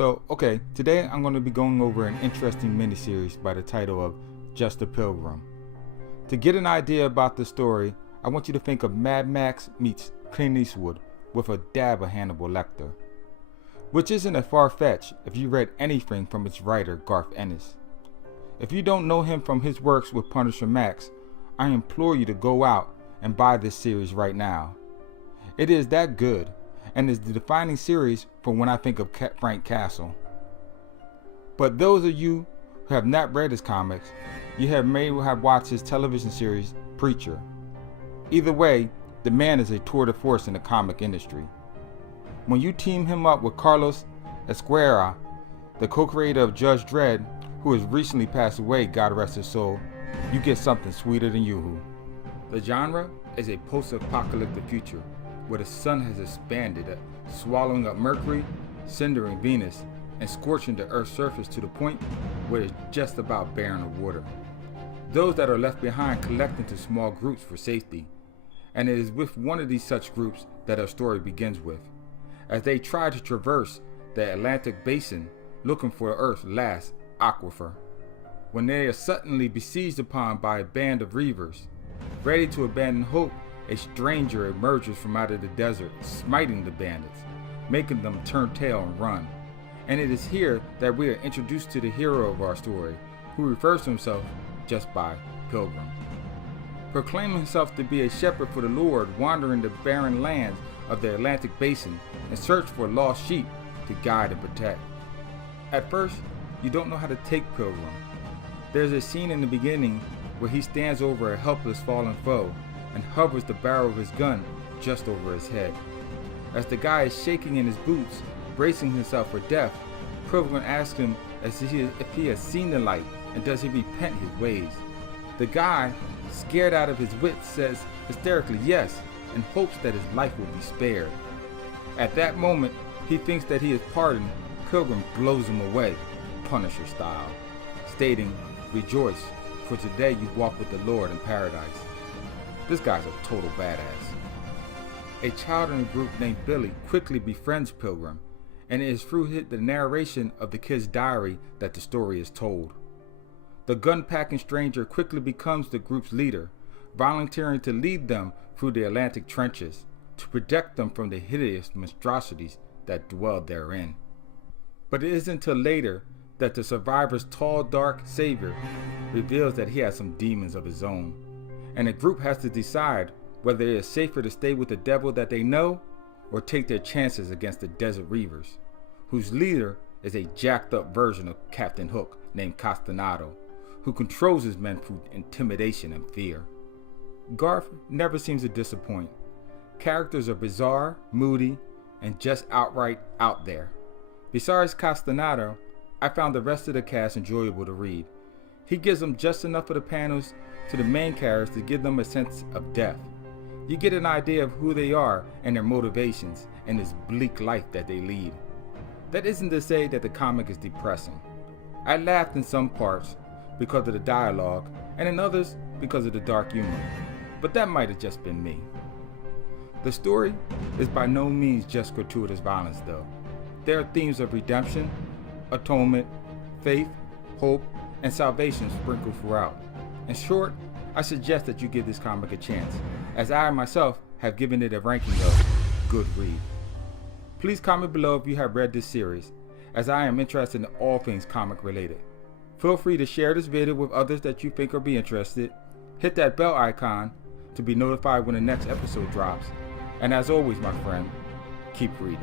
Okay, today I'm going to be going over an interesting miniseries by the title of Just a Pilgrim. To get an idea about the story, I want you to think of Mad Max meets Clint Eastwood with a dab of Hannibal Lecter, which isn't a far-fetched if you read anything from its writer Garth Ennis. If you don't know him from his works with Punisher Max, I implore you to go out and buy this series right now. It is that good, and is the defining series for when I think of Frank Castle. But those of you who have not read his comics, you may have watched his television series Preacher. Either way, the man is a tour de force in the comic industry. When you team him up with Carlos Ezquerra, the co-creator of Judge Dredd, who has recently passed away, God rest his soul, you get something sweeter than Yoo-hoo. The genre is a post-apocalyptic future where the sun has expanded, swallowing up Mercury, cindering Venus, and scorching the Earth's surface to the point where it's just about barren of water. Those that are left behind collect into small groups for safety, and it is with one of these such groups that our story begins with, as they try to traverse the Atlantic basin looking for Earth's last aquifer, when they are suddenly besieged upon by a band of reavers. Ready to abandon hope, a stranger emerges from out of the desert, smiting the bandits, making them turn tail and run. And it is here that we are introduced to the hero of our story, who refers to himself just by Pilgrim. Proclaiming himself to be a shepherd for the Lord, wandering the barren lands of the Atlantic basin in search for lost sheep to guide and protect. At first, you don't know how to take Pilgrim. There's a scene in the beginning where he stands over a helpless fallen foe and hovers the barrel of his gun just over his head. As the guy is shaking in his boots, bracing himself for death, Pilgrim asks him if he has seen the light and does he repent his ways. The guy, scared out of his wits, says hysterically yes and hopes that his life will be spared. At that moment, he thinks that he is pardoned. Pilgrim blows him away, Punisher style, stating, "Rejoice, for today you walk with the Lord in paradise." This guy's a total badass. A child in a group named Billy quickly befriends Pilgrim, and it is through the narration of the kid's diary that the story is told. The gun-packing stranger quickly becomes the group's leader, volunteering to lead them through the Atlantic trenches to protect them from the hideous monstrosities that dwell therein. But it isn't until later that the survivor's tall, dark savior reveals that he has some demons of his own, and the group has to decide whether it is safer to stay with the devil that they know or take their chances against the desert reavers, whose leader is a jacked up version of Captain Hook named Castanado, who controls his men through intimidation and fear. Garth never seems to disappoint. Characters are bizarre, moody, and just outright out there. Besides Castanado, I found the rest of the cast enjoyable to read. He gives them just enough of the panels to the main characters to give them a sense of depth. You get an idea of who they are and their motivations and this bleak life that they lead. That isn't to say that the comic is depressing. I laughed in some parts because of the dialogue and in others because of the dark humor, but that might have just been me. The story is by no means just gratuitous violence though. There are themes of redemption, atonement, faith, hope, and salvation sprinkled throughout. In short, I suggest that you give this comic a chance, as I myself have given it a ranking of good read. Please comment below if you have read this series, as I am interested in all things comic related. Feel free to share this video with others that you think will be interested. Hit that bell icon to be notified when the next episode drops. And as always, my friend, keep reading.